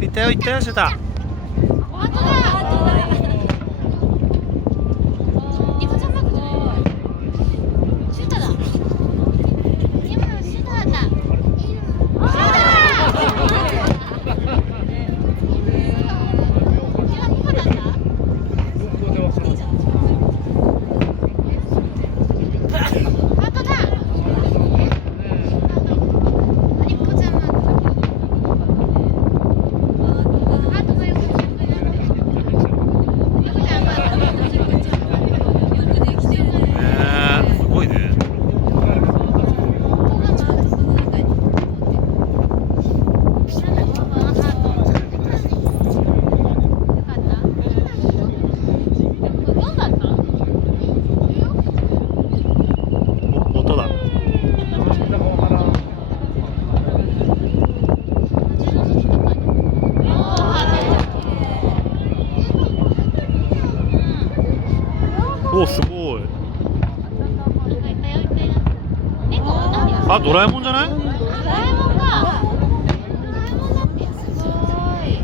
行ったよ行ったよ、シュータ。音だ。お、すごい。あ、ドラえもんじゃない？ドラえもんか。すごい。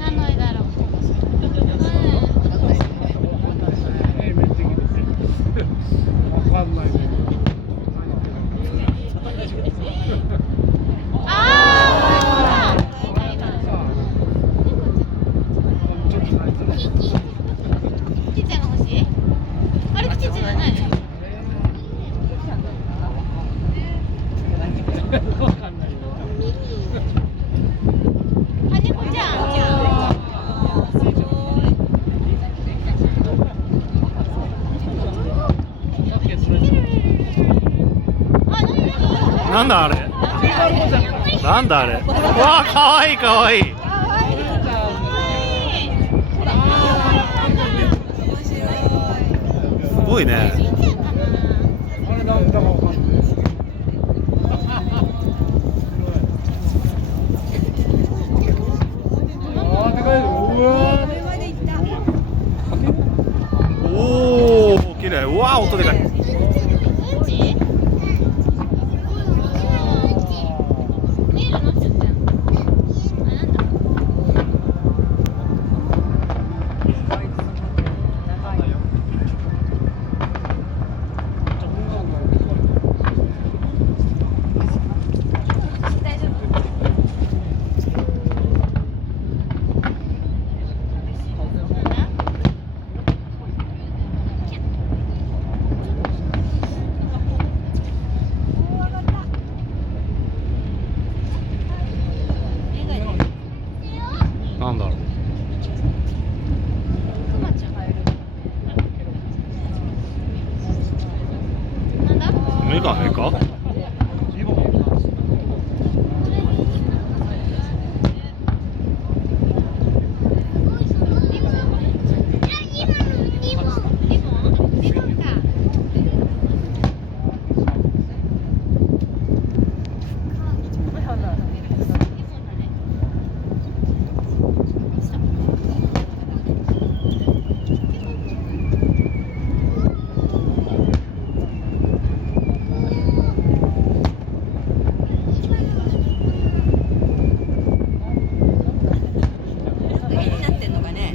何の絵だろう。わかんないね。ああ。キティちゃんが欲しい？あれキティちゃんじゃないの？わかんないよ。あ、猫ちゃん。なんだあれ。なんだあれ。わあ、かわいいかわいい。すごいね。あれなんだかわかんない。あー、でかいよ。うわー。おお、綺麗。うわあ、音でかい。なんだろう。メガネか？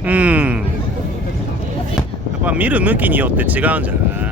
うん。やっぱ見る向きによって違うんじゃない？